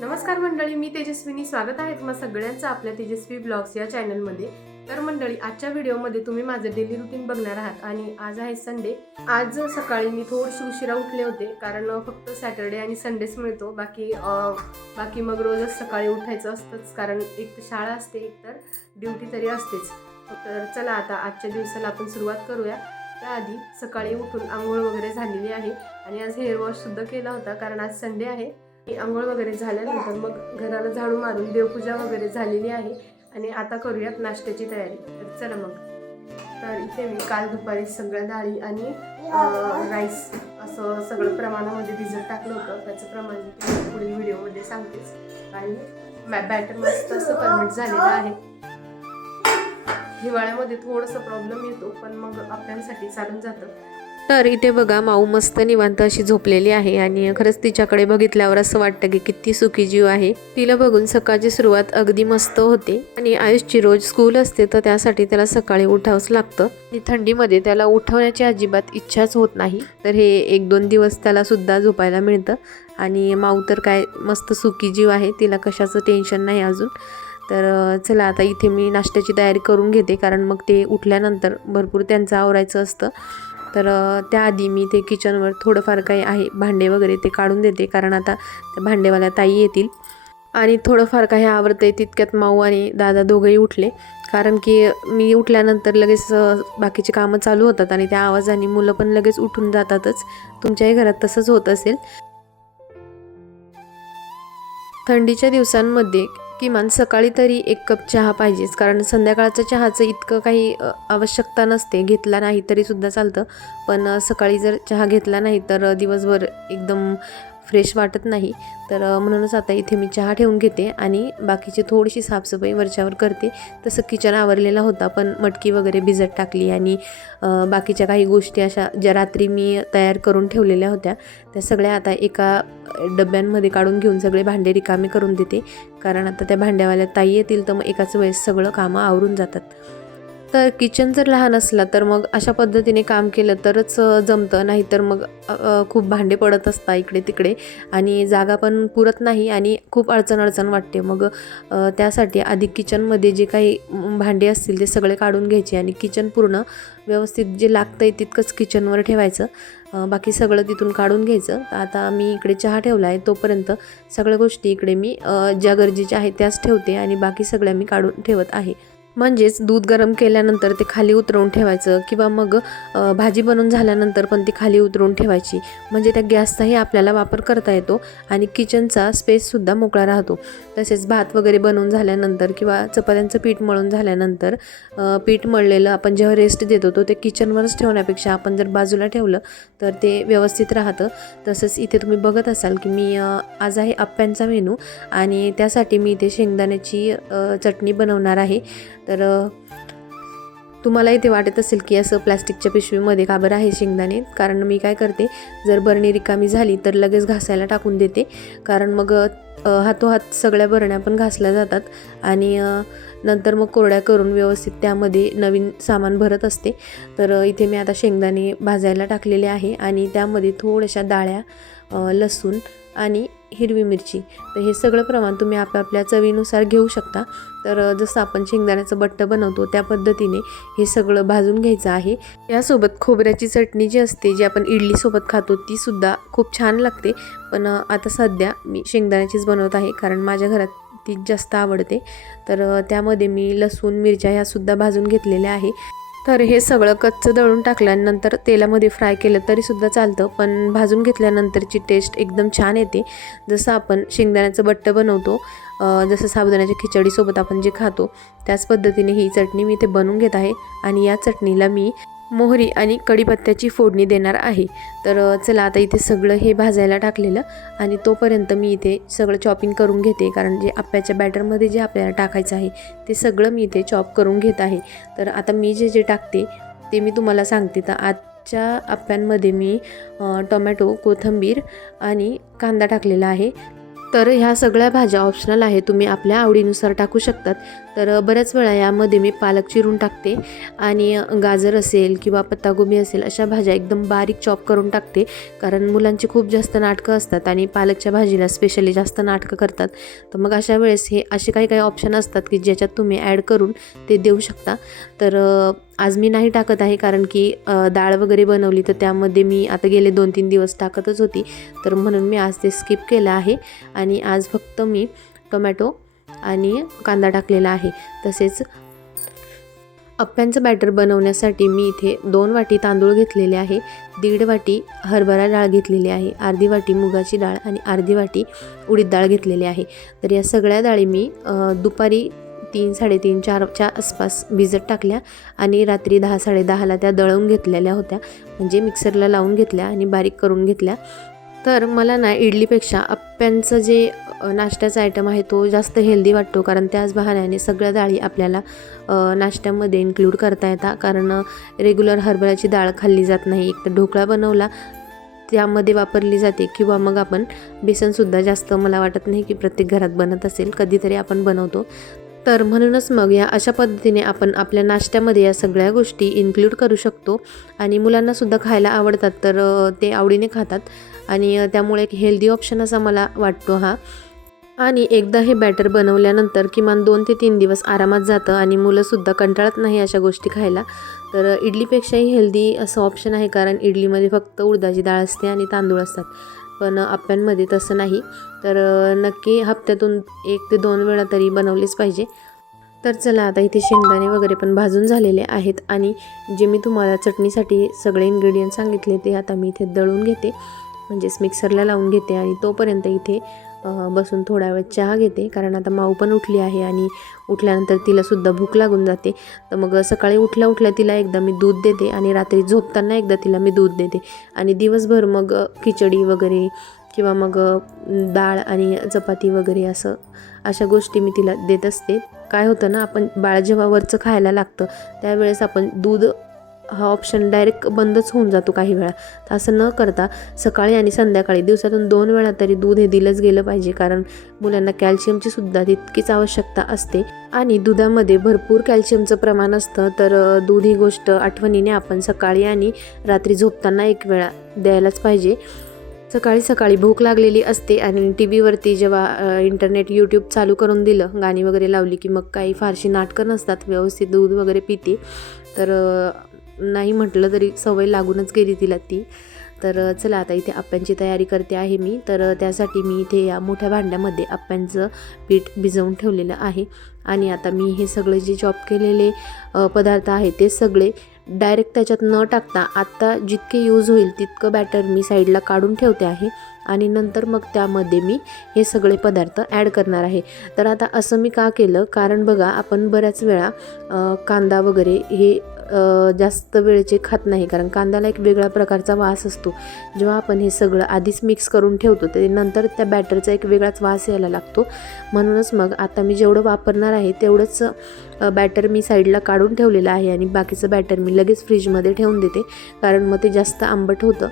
नमस्कार मंडळी मी तेजस्विनी. स्वागत आहे तुम्हा सगळ्यांचं आपल्या तेजस्वी ब्लॉग्स या चॅनलमध्ये. तर मंडळी आजच्या व्हिडिओमध्ये तुम्ही माझं डेली रुटीन बघणार आहात आणि आज आहे संडे आज सकाळी मी थोडीशी उशिरा उठले होते कारण फक्त सॅटर्डे आणि संडेच मिळतो. बाकी बाकी मग रोजच सकाळी उठायचं असतंच कारण एक तर शाळा असते एक तर ड्युटी तरी असतेच. तर चला आता आजच्या दिवसाला आपण सुरुवात करूया. त्याआधी सकाळी उठून आंघोळ वगैरे झालेली आहे आणि आज हेअर वॉशसुद्धा केला होता कारण आज संडे आहे. आंघोळ वगैरे झाल्यानंतर मग घराला झाडू मारून देवपूजा वगैरे झालेली आहे. आणि आता करूयात नाश्त्याची तयारी. तर चला मग. तर इथे मी काल दुपारी सगळ्या डाळी आणि राईस असं सगळं प्रमाणामध्ये भिजत टाकलं होतं. त्याचं प्रमाण मी पुढील व्हिडिओमध्ये सांगतेच. आणि बॅटर मस्त असं परमिट झालेलं आहे. हिवाळ्यामध्ये थोडंसं प्रॉब्लेम येतो पण मग आपल्यासाठी चालून जातं. तर इथे बघा माऊ मस्त निवांत अशी झोपलेली आहे आणि खरंच तिच्याकडे बघितल्यावर असं वाटतं की किती सुखी जीव आहे. तिला बघून सकाळची सुरुवात अगदी मस्त होते आणि आयुषची रोज स्कूल असते तर त्यासाठी त्याला सकाळी उठावंच लागतं. आणि थंडीमध्ये त्याला उठवण्याची अजिबात इच्छाच होत नाही. तर हे एक दोन दिवस त्याला सुद्धा झोपायला मिळतं. आणि माऊ तर काय मस्त सुखी जीव आहे तिला कशाचं टेन्शन नाही अजून. तर चला आता इथे मी नाश्त्याची तयारी करून घेते कारण मग ते उठल्यानंतर भरपूर त्यांचं आवरायचं असतं. तर त्याआधी मी ते किचनवर थोडंफार काही आहे भांडे वगैरे ते काढून देते कारण आता त्या भांडेवाल्या ताई येतील. आणि थोडंफार काही आवडते तितक्यात माऊ आणि दादा दोघंही उठले. कारण की मी उठल्यानंतर लगेच बाकीची कामं चालू होतात आणि त्या आवाजाने मुलं पण लगेच उठून जातातच. तुमच्याही घरात तसंच होत असेल. थंडीच्या दिवसांमध्ये किमान सकाळी तरी एक कप चहा पाहिजेच. कारण संध्याकाळचं चहाचं इतकं काही आवश्यकता नसते. घेतला नाही तरी सुद्धा चालतं. पण सकाळी जर चहा घेतला नाही तर दिवसभर एकदम फ्रेश वाटत नाही. तर म्हणूनच आता इथे मी चहा ठेवून घेते आणि बाकीची थोडीशी साफसफाई वरच्यावर करते. तसं किचन आवरलेला होता पण मटकी वगैरे भिजत टाकली आणि बाकीच्या काही गोष्टी अशा ज्या रात्री मी तयार करून ठेवलेल्या होत्या त्या सगळ्या आता एका डब्यांमध्ये काढून घेऊन सगळे भांडे रिकामे करून देते. कारण आता त्या भांड्यावाल्या ताई येतील तर मग एकाच वेळेस सगळं कामं आवरून जातात. तर किचन जर लहान असला तर मग अशा पद्धतीने काम केलं तरच जमतं. नाहीतर मग खूप भांडे पडत असतात इकडे तिकडे आणि जागा पण पुरत नाही आणि खूप अडचण अडचण वाटते. मग त्यासाठी आधी किचनमध्ये जे काही भांडे असतील ते सगळे काढून घ्यायचे आणि किचन पूर्ण व्यवस्थित जे लागतं आहे तितकंच किचनवर ठेवायचं. बाकी सगळं तिथून काढून घ्यायचं. तर आता मी इकडे चहा ठेवला आहे तोपर्यंत सगळ्या गोष्टी इकडे मी ज्या गरजेच्या आहेत त्याच ठेवते आणि बाकी सगळ्या मी काढून ठेवत आहे. म्हणजेच दूध गरम केल्यानंतर ते खाली उतरवून ठेवायचं किंवा मग भाजी बनवून झाल्यानंतर पण ती खाली उतरवून ठेवायची. म्हणजे त्या गॅसचाही आपल्याला वापर करता येतो आणि किचनचा स्पेससुद्धा मोकळा राहतो. तसेच भात वगैरे बनवून झाल्यानंतर किंवा चपात्यांचं पीठ मळून झाल्यानंतर पीठ मळलेलं आपण जेव्हा रेस्ट देतो तो ते किचनवरच ठेवण्यापेक्षा आपण जर बाजूला ठेवलं तर ते व्यवस्थित राहतं. तसंच इथे तुम्ही बघत असाल की मी आज आहे आप्प्यांचा मेनू आणि त्यासाठी मी इथे शेंगदाण्याची चटणी बनवणार आहे. तर तुम्हाला इथे वाटत असेल की असं प्लॅस्टिकच्या पिशवीमध्ये का बरं आहे शेंगदाणे? कारण मी काय करते जर बरणी रिकामी झाली तर लगेच घासायला टाकून देते. कारण मग हातोहात सगळ्या बरण्या पण घासल्या जातात आणि नंतर मग कोरड्या करून व्यवस्थित त्यामध्ये नवीन सामान भरत असते. तर इथे मी आता शेंगदाणे भाजायला टाकलेले आहे आणि त्यामध्ये थोड्याशा डाळ्या लसूण आणि हिरवी मिरची. तर हे सगळं प्रमाण तुम्ही आपापल्या चवीनुसार घेऊ शकता. तर जसं आपण शेंगदाण्याचं बट्ट बनवतो त्या पद्धतीने हे सगळं भाजून घ्यायचं आहे. यासोबत खोबऱ्याची चटणी जी असते जी आपण इडलीसोबत खातो ती सुद्धा खूप छान लागते. पण आता सध्या मी शेंगदाण्याचीच बनवत आहे कारण माझ्या घरात ती जास्त आवडते. तर त्यामध्ये मी लसूण मिरच्या ह्यासुद्धा भाजून घेतलेल्या आहे. तर हे सगळं कच्चं दळून टाकल्यानंतर तेलामध्ये फ्राय केलं तरीसुद्धा चालतं पण भाजून घेतल्यानंतरची टेस्ट एकदम छान येते. जसं आपण शेंगदाण्याचं बट्ट बनवतो जसं साबुदाण्याच्या खिचडीसोबत आपण जे खातो त्याच पद्धतीने ही चटणी मी इथे बनवून घेत आहे. आणि या चटणीला मी मोहरी आणि कढीपत्त्याची फोडणी देणार आहे. तर चला आता इथे सगळं हे भाजायला टाकलेलं आणि तोपर्यंत मी इथे सगळं चॉपिंग करून घेते. कारण जे आप्याच्या बॅटरमध्ये जे आपल्याला टाकायचं आहे ते सगळं मी इथे चॉप करून घेत आहे. तर आता मी जे जे टाकते ते मी तुम्हाला सांगते. तर आजच्या आप्यांमध्ये मी टोमॅटो कोथिंबीर आणि कांदा टाकलेला आहे. तर ह्या सगळ्या भाज्या ऑप्शनल आहे तुम्ही आपल्या आवडीनुसार टाकू शकतात. तर बऱ्याच वेळा यामध्ये मी पालक चिरून टाकते आणि गाजर असेल किंवा पत्तागोबी असेल अशा भाज्या एकदम बारीक चॉप करून टाकते. कारण मुलांची खूप जास्त नाटकं असतात आणि पालकच्या भाजीला स्पेशली जास्त नाटकं करतात. तर मग अशा वेळेस हे असे काही काही ऑप्शन असतात की ज्याच्यात तुम्ही ॲड करून ते देऊ शकता. तर आज मी नाही टाकत आहे कारण की डाळ वगैरे बनवली तर त्यामध्ये मी आता गेले दोन तीन दिवस टाकतच होती. तर म्हणून मी आज ते स्किप केलं आहे. आणि आज फक्त मी टोमॅटो आणि कांदा टाकलेला आहे. तसेच अप्प्यांचं बॅटर बनवण्यासाठी मी इथे दोन वाटी तांदूळ घेतलेले आहे. दीड वाटी हरभरा डाळ घेतलेली आहे. अर्धी वाटी मुगाची डाळ आणि अर्धी वाटी उडीद डाळ घेतलेली आहे. तर या सगळ्या डाळी मी दुपारी तीन साडेतीन चारच्या आसपास भिजत टाकल्या आणि रात्री दहा साडेदहाला त्या दळवून घेतलेल्या होत्या. म्हणजे मिक्सरला लावून घेतल्या आणि बारीक करून घेतल्या. तर मला ना इडलीपेक्षा अप्प्यांचं जे नाश्त्याचा आयटम आहे तो जास्त हेल्दी वाटतो. कारण त्याच बहाण्याने सगळ्या डाळी आपल्याला नाश्त्यामध्ये इन्क्लूड करता येतात. कारण रेग्युलर हरभऱ्याची डाळ खाल्ली जात नाही. एक तर ढोकळा बनवला त्यामध्ये वापरली जाते. किंवा मग आपण बेसनसुद्धा जास्त मला वाटत नाही की प्रत्येक घरात बनत असेल. कधीतरी आपण बनवतो. तर म्हणूनच मग या अशा पद्धतीने आपण आपल्या नाश्त्यामध्ये या सगळ्या गोष्टी इन्क्लूड करू शकतो. आणि मुलांनासुद्धा खायला आवडतात तर ते आवडीने खातात. आणि त्यामुळे एक हेल्दी ऑप्शन असा मला वाटतो हा. आणि एकदा हे बॅटर बनवल्यानंतर किमान दोन ते तीन दिवस आरामात जातं आणि मुलंसुद्धा कंटाळत नाही अशा गोष्टी खायला. तर इडलीपेक्षाही हेल्दी असं ऑप्शन आहे कारण इडलीमध्ये फक्त उडदाची डाळ असते आणि तांदूळ असतात. पण आप्यांमध्ये तसं नाही. तर नक्की हप्त्यातून एक ते दोन वेळा तरी बनवलेच पाहिजे. तर चला आता इथे शेंगदाणे वगैरे पण भाजून झालेले आहेत आणि जे मी तुम्हाला चटणीसाठी सगळे इन्ग्रेडियंट सांगितले ते आता मी इथे दळून घेते. म्हणजेच मिक्सरला लावून घेते आणि तोपर्यंत इथे बसून थोडा वेळ चहा घेते. कारण आता माऊ पण उठली आहे आणि उठल्यानंतर तिलासुद्धा भूक लागून जाते. तर मग सकाळी उठल्या उठल्या तिला एकदा मी दूध देते आणि रात्री झोपताना एकदा तिला मी दूध देते. आणि दिवसभर मग खिचडी वगैरे किंवा मग डाळ आणि चपाती वगैरे असं अशा गोष्टी मी तिला देत असते. काय होतं ना आपण बाळ जेव्हा वरचं खायला लागतं त्यावेळेस आपण दूध हा ऑप्शन डायरेक्ट बंदच होऊन जातो काही वेळा. तर असं न करता सकाळी आणि संध्याकाळी दिवसातून दोन वेळा तरी दूध हे दिलंच गेलं पाहिजे. कारण मुलांना कॅल्शियमची सुद्धा तितकीच आवश्यकता असते. आणि दुधामध्ये भरपूर कॅल्शियमचं प्रमाण असतं. तर दूध ही गोष्ट आठवणीने आपण सकाळी आणि रात्री झोपताना एक वेळा द्यायलाच पाहिजे. सकाळी सकाळी भूक लागलेली असते आणि टी व्हीवरती जेव्हा इंटरनेट यूट्यूब चालू करून दिलं गाणी वगैरे लावली की मग काही फारशी नाटकं नसतात व्यवस्थित दूध वगैरे पिते. तर नाही म्हटलं तरी सवय लागूनच गेली तिला ती. तर चला आता इथे आप्यांची तयारी करते आहे मी. तर त्यासाठी मी इथे या मोठ्या भांड्यामध्ये आप्यांचं पीठ भिजवून ठेवलेलं आहे. आणि आता मी हे सगळे जे चॉप केलेले पदार्थ आहे ते सगळे डायरेक्ट त्याच्यात न टाकता आत्ता जितके यूज होईल तितकं बॅटर मी साईडला काढून ठेवते आहे. आणि नंतर मग त्यामध्ये मी हे सगळे पदार्थ ॲड करणार आहे. तर आता असं मी का केलं? कारण बघा आपण बऱ्याच वेळा कांदा वगैरे हे जास्त वेळेचे खात नाही कारण कांद्याला एक वेगळ्या प्रकारचा वास असतो. जेव्हा आपण हे सगळं आधीच मिक्स करून ठेवतो ते नंतर त्या बॅटरचा एक वेगळाच वास यायला लागतो. म्हणूनच मग आता मी जेवढं वापरणार आहे तेवढंच बॅटर मी साईडला काढून ठेवलेलं आहे आणि बाकीचं बॅटर मी लगेच फ्रीजमध्ये ठेवून देते. कारण मग ते जास्त आंबट होतं.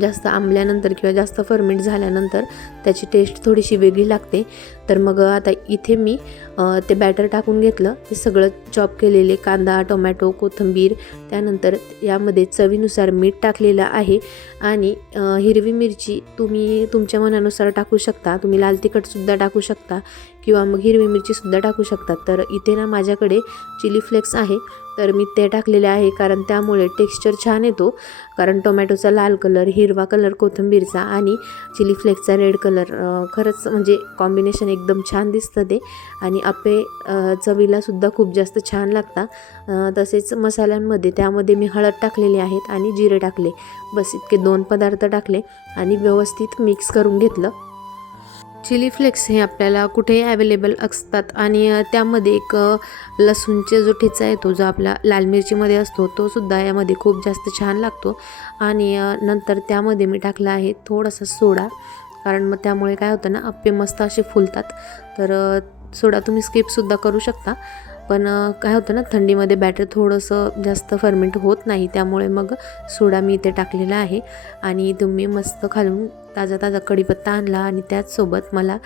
जास्त आंबल्यानंतर किंवा जास्त फर्मेंट झाल्यानंतर त्याची टेस्ट थोडीशी वेगळी लागते. तर मग आता इथे मी ते बॅटर टाकून घेतलं. ते सगळं चॉप केलेले कांदा टोमॅटो कोथिंबीर त्यानंतर यामध्ये चवीनुसार मीठ टाकलेलं आहे. आणि हिरवी मिरची तुम्ही तुमच्या मनानुसार टाकू शकता. तुम्ही लाल तिखटसुद्धा टाकू शकता. किंवा मग हिरवी मिरचीसुद्धा टाकू शकता तर इथे ना माझ्याकडे चिली फ्लेक्स आहे. तर मी ते टाकलेले आहे कारण त्यामुळे टेक्स्चर छान येतो. कारण टोमॅटोचा लाल कलर हिरवा कलर कोथिंबीरचा आणि चिली फ्लेक्सचा रेड कलर खरंच म्हणजे कॉम्बिनेशन एकदम छान दिसतं ते. आणि आपे चवीलासुद्धा खूप जास्त छान लागतात. तसेच मसाल्यांमध्ये त्यामध्ये मी हळद टाकलेली आहेत आणि जिरे टाकले. बस इतके दोन पदार्थ टाकले आणि व्यवस्थित मिक्स करून घेतलं. चिली फ्लेक्स हे आपल्याला कुठेही अवेलेबल असतात आणि त्यामध्ये एक लसूणचे जो ठिचा येतो जो आपला लाल मिरचीमध्ये असतो तो सुद्धा यामध्ये खूप जास्त छान लागतो. आणि नंतर त्यामध्ये मी टाकला आहे थोडासा सोडा कारण मग त्यामुळे काय होतं ना आप्पे मस्त असे फुलतात. तर सोडा तुम्ही स्किपसुद्धा करू शकता. पण काय होतं ना थंडीमध्ये बॅटर थोडंसं जास्त फर्मेंट होत नाही त्यामुळे मग सोडा मी इथे टाकलेला आहे आणि तुम्ही मस्त खालून ताजा ताजा कढीपत्ता आणला आणि त्याचसोबत मला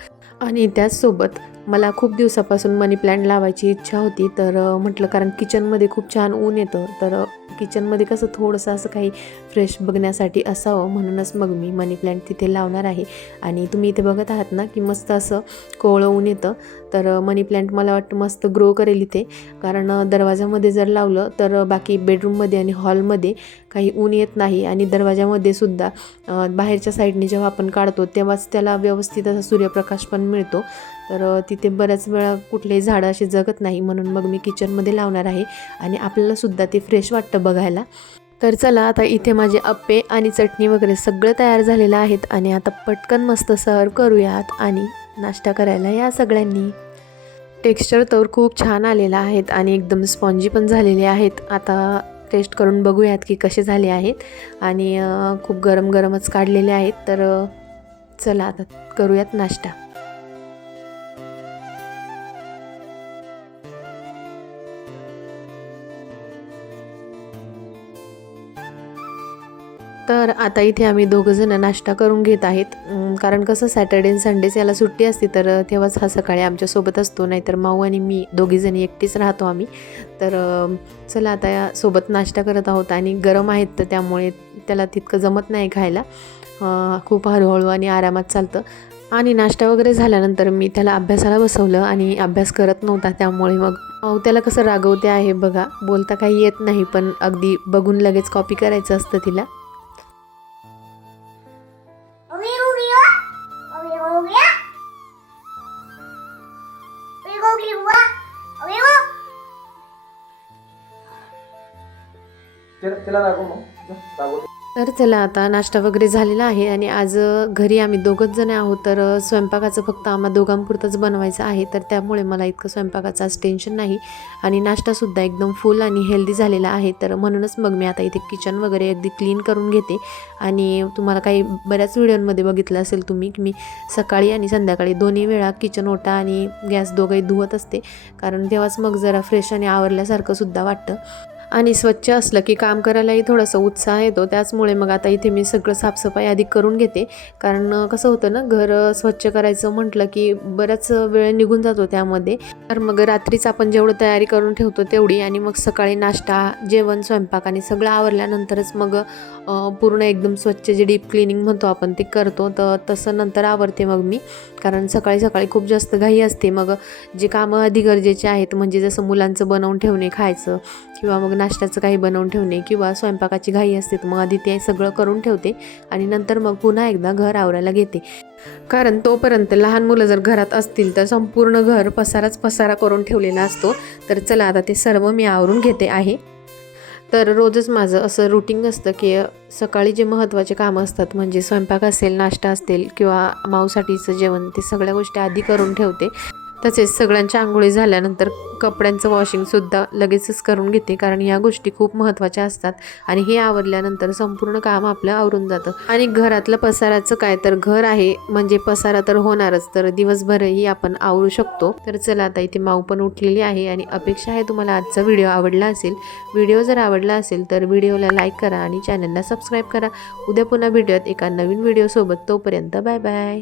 आणि त्याचसोबत मला खूप दिवसापासून मनी प्लॅन्ट लावायची इच्छा होती. तर म्हटलं कारण किचनमध्ये खूप छान ऊन येतं तर किचनमध्ये कसं थोडंसं असं काही फ्रेश बघण्यासाठी असावं म्हणूनच मग मी मनी प्लॅन्ट तिथे लावणार आहे. आणि तुम्ही इथे बघत आहात ना की मस्त असं कोवळं ऊन येतं तर मनी प्लॅन्ट मला वाटतं मस्त ग्रो करेल इथे. कारण दरवाजामध्ये जर लावलं तर बाकी बेडरूममध्ये आणि हॉलमध्ये काही ऊन येत नाही आणि दरवाजामध्ये सुद्धा बाहेरच्या साईडने जेव्हा आपण काढतो तेव्हाच त्याला व्यवस्थित असा सूर्यप्रकाश पण मिळतो. तर तिथे बऱ्याच वेळा कुठलेही झाडं असे जगत नाही म्हणून मग मी किचनमध्ये लावणार आहे आणि आपल्यालासुद्धा ते फ्रेश वाटतं बघायला. तर चला आता इथे माझे अप्पे आणि चटणी वगैरे सगळं तयार झालेलं आहेत आणि आता पटकन मस्त सर्व करूयात आणि नाश्ता करायला या सगळ्यांनी. टेक्स्चर तर खूप छान आलेला आहेत आणि एकदम स्पॉन्जी पण झालेले आहेत. आता टेस्ट करून बघूयात की कसे झाले आहेत. आणि खूप गरम गरमच काढलेले आहेत. तर चला आता करूयात नाश्ता. तर आता इथे आम्ही दोघंजणं नाश्ता करून घेत आहेत. कारण कसं सॅटर्डे आणि संडेच याला सुट्टी असते तर तेव्हाच हा सकाळी आमच्यासोबत असतो. नाहीतर माऊ आणि मी दोघीजणी एकटीच राहतो आम्ही. तर चला आता या सोबत नाश्ता करत आहोत. आणि गरम आहेत तर त्यामुळे त्याला तितकं जमत नाही खायला. खूप हळूहळू आणि आरामात चालतं. आणि नाश्ता वगैरे झाल्यानंतर मी त्याला अभ्यासाला बसवलं आणि अभ्यास करत नव्हता. त्यामुळे मग अहो त्याला कसं रागवते आहे बघा. बोलता काही येत नाही पण अगदी बघून लगेच कॉपी करायचं असतं तिला. तिला दाखव मग. तर चला आता नाश्ता वगैरे झालेला आहे आणि आज घरी आम्ही दोघंच जण आहोत तर स्वयंपाकाचं फक्त आम्हा दोघांपुरतंच बनवायचं आहे तर त्यामुळे मला इतकं स्वयंपाकाचं आज टेन्शन नाही. आणि नाश्तासुद्धा एकदम फुल आणि हेल्दी झालेला आहे तर म्हणूनच मग मी आता इथे किचन वगैरे अगदी क्लीन करून घेते. आणि तुम्हाला काही बऱ्याच व्हिडिओमध्ये बघितलं असेल तुम्ही की मी सकाळी आणि संध्याकाळी दोन्ही वेळा किचन ओटा आणि गॅस दोघंही धुवत असते. कारण तेव्हाच मग जरा फ्रेश आणि आवरल्यासारखं सुद्धा वाटतं. आणि स्वच्छ असलं की काम करायलाही थोडासा उत्साह येतो. त्याचमुळे मग आता इथे मी सगळं साफसफाई आधी करून घेते. कारण कसं होतं ना घर स्वच्छ करायचं म्हटलं की बराच वेळ निघून जातो त्यामध्ये. तर मग रात्रीच आपण जेवढं तयारी करून ठेवतो तेवढी आणि मग सकाळी नाश्ता जेवण स्वयंपाक आणि सगळं आवरल्यानंतरच मग पूर्ण एकदम स्वच्छ जे डीप क्लिनिंग म्हणतो आपण ते करतो. तर तसं नंतर आवरते मग मी. कारण सकाळी सकाळी खूप जास्त घाई असते. मग जे कामं अधिक गरजेचे आहेत म्हणजे जसं मुलांचं बनवून ठेवणे खायचं किंवा मग नाश्त्याचं काही बनवून ठेवणे किंवा स्वयंपाकाची घाई असते तर मग आधी ते सगळं करून ठेवते आणि नंतर मग पुन्हा एकदा घर आवरायला घेते. कारण तोपर्यंत लहान मुलं जर घरात असतील तर संपूर्ण घर पसाराच पसारा करून ठेवलेला असतो. तर चला आता ते सर्व मी आवरून घेते आहे. तर रोजच माझं असं रुटीन असतं की सकाळी जे महत्त्वाचे कामं असतात म्हणजे स्वयंपाक असेल नाश्ता असेल किंवा माऊसाठीचं जेवण ते सगळ्या गोष्टी आधी करून ठेवते. तसेच सगळ्यांच्या आंघोळी झाल्यानंतर कपड्यांचं वॉशिंगसुद्धा लगेचच करून घेते कारण या गोष्टी खूप महत्त्वाच्या असतात आणि हे आवरल्यानंतर संपूर्ण काम आपलं आवरून जातं. आणि घरातलं पसाराचं काय तर घर आहे म्हणजे पसारा तर होणारच तर दिवसभरही आपण आवरू शकतो. तर चला आता इथे माऊ पण उठलेली आहे आणि अपेक्षा आहे तुम्हाला आजचा व्हिडिओ आवडला असेल. व्हिडिओ जर आवडला असेल तर व्हिडिओला लाईक करा आणि चॅनलला सबस्क्राईब करा. उद्या पुन्हा भेटूयात एका नवीन व्हिडिओसोबत. तोपर्यंत बाय बाय